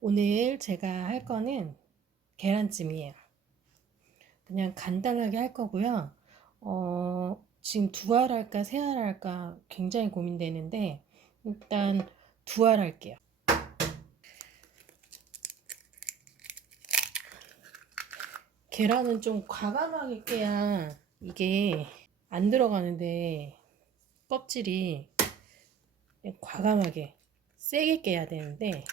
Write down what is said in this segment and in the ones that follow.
오늘 제가 할 거는 계란찜이에요. 그냥 간단하게 할 거고요. 지금 두 알 할까 세 알 할까 굉장히 고민되는데 일단 두 알 할게요. 계란은 좀 과감하게 깨야 이게 안 들어가는데 껍질이 과감하게 세게 깨야 되는데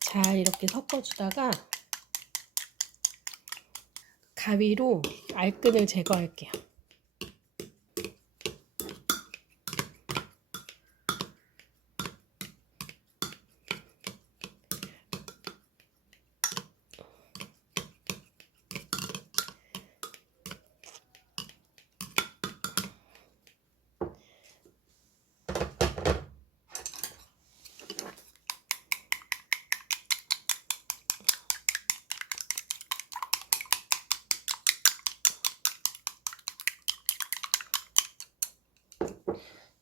잘 이렇게 섞어주다가 가위로 알끈을 제거할게요.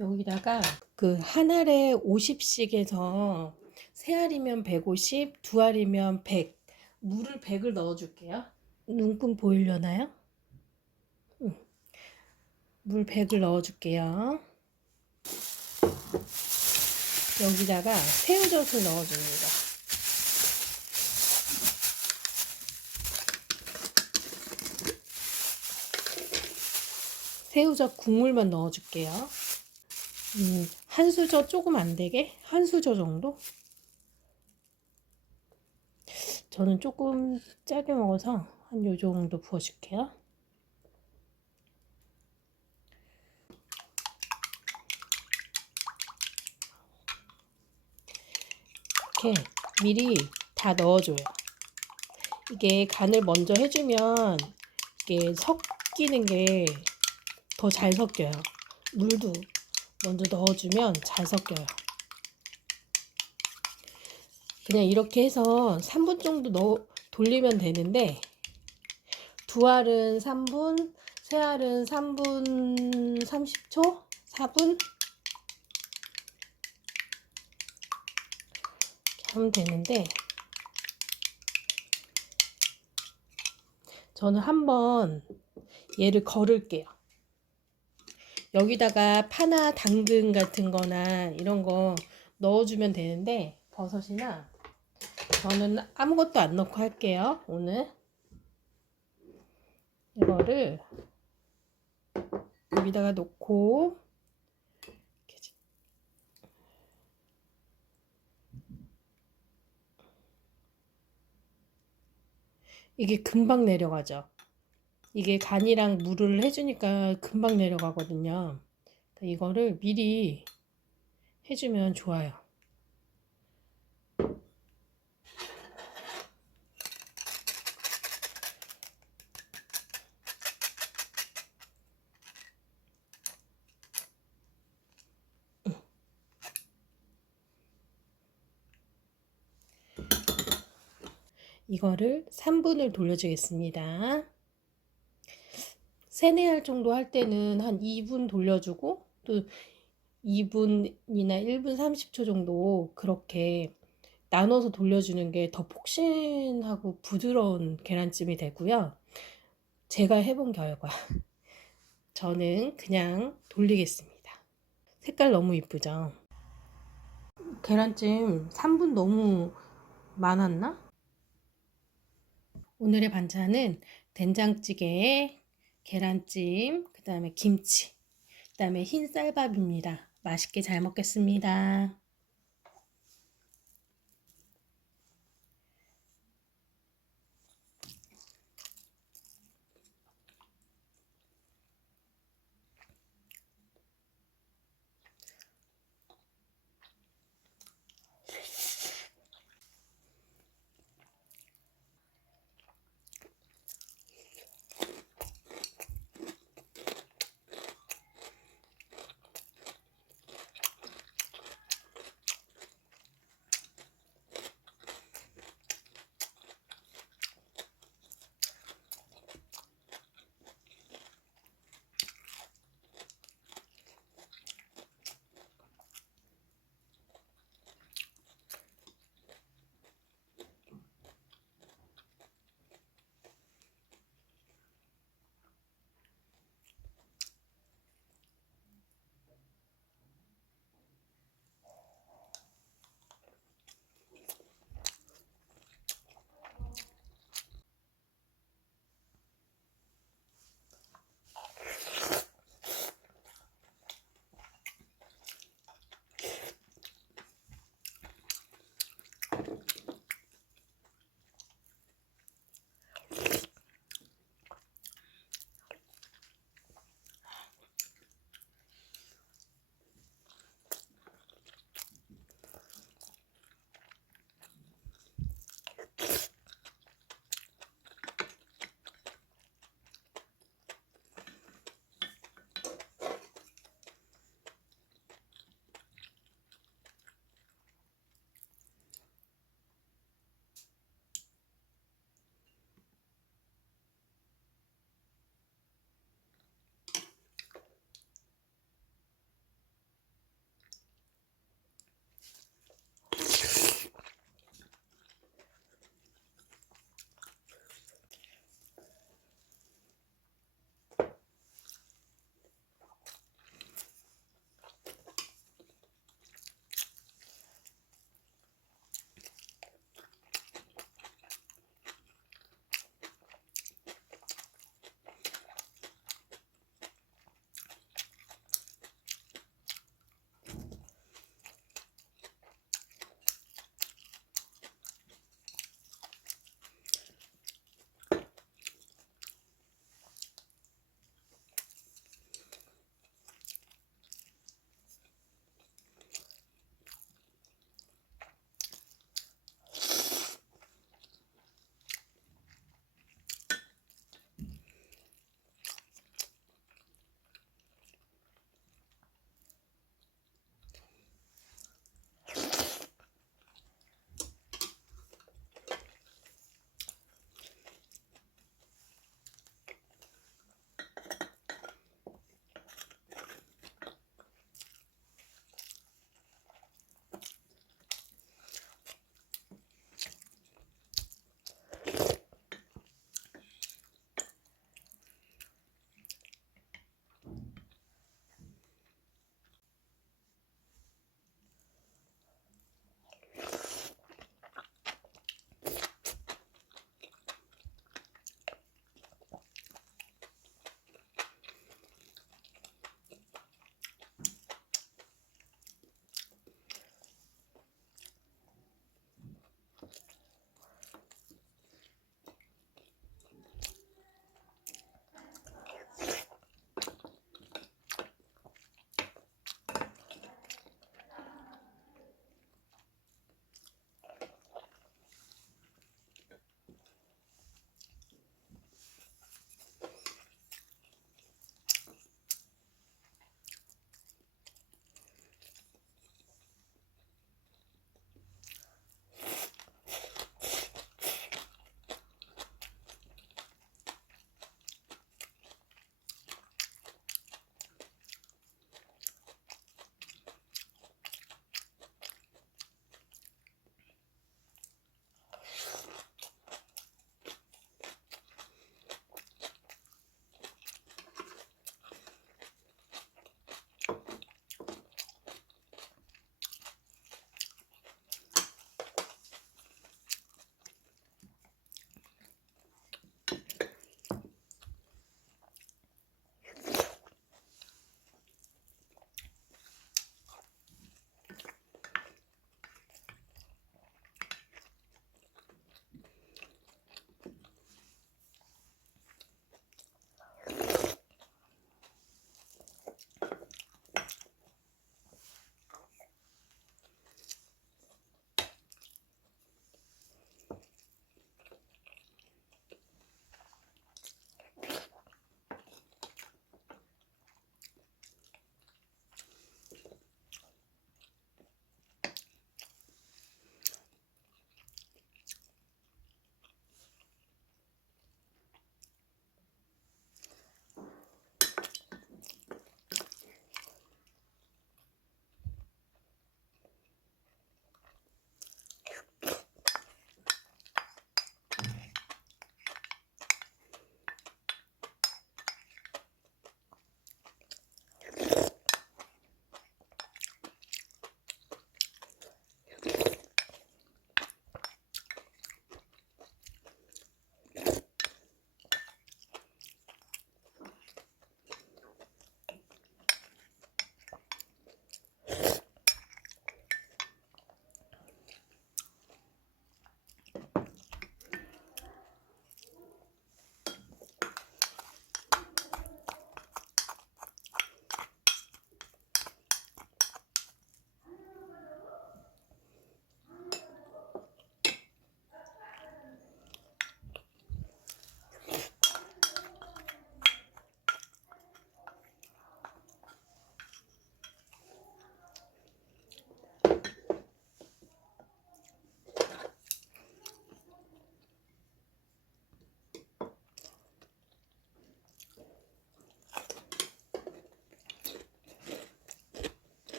여기다가 그 한 알에 50씩 해서 세 알이면 150, 두 알이면 100. 물을 100을 넣어 줄게요. 눈금 보이려나요? 물 100을 넣어 줄게요. 여기다가 새우젓을 넣어 줍니다. 새우젓 국물만 넣어 줄게요. 한 수저 조금 안 되게 한 수저 정도? 저는 조금 짜게 먹어서 한 요 정도 부어 줄게요. 이렇게 미리 다 넣어줘요. 이게 간을 먼저 해주면 이게 섞이는 게 더 잘 섞여요. 물도 먼저 넣어주면 잘 섞여요. 그냥 이렇게 해서 3분 정도 돌리면 되는데 두 알은 3분, 세 알은 3분 30초, 4분 이렇게 하면 되는데 저는 한번 얘를 걸을게요. 여기다가 파나 당근 같은 거나 이런 거 넣어주면 되는데 버섯이나 저는 아무것도 안 넣고 할게요. 오늘 이거를 여기다가 놓고 이게 금방 내려가죠. 이게 간이랑 물을 해주니까 금방 내려가거든요. 이거를 미리 해주면 좋아요. 이거를 3분을 돌려주겠습니다. 세네 알 정도 할 때는 한 2분 돌려주고 또 2분이나 1분 30초 정도 그렇게 나눠서 돌려주는 게 더 폭신하고 부드러운 계란찜이 되고요. 제가 해본 결과 저는 그냥 돌리겠습니다. 색깔 너무 이쁘죠? 계란찜 3분 너무 많았나? 오늘의 반찬은 된장찌개에 계란찜, 그 다음에 김치, 그 다음에 흰 쌀밥입니다. 맛있게 잘 먹겠습니다.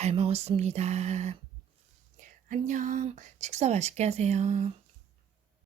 잘 먹었습니다. 안녕. 식사 맛있게 하세요.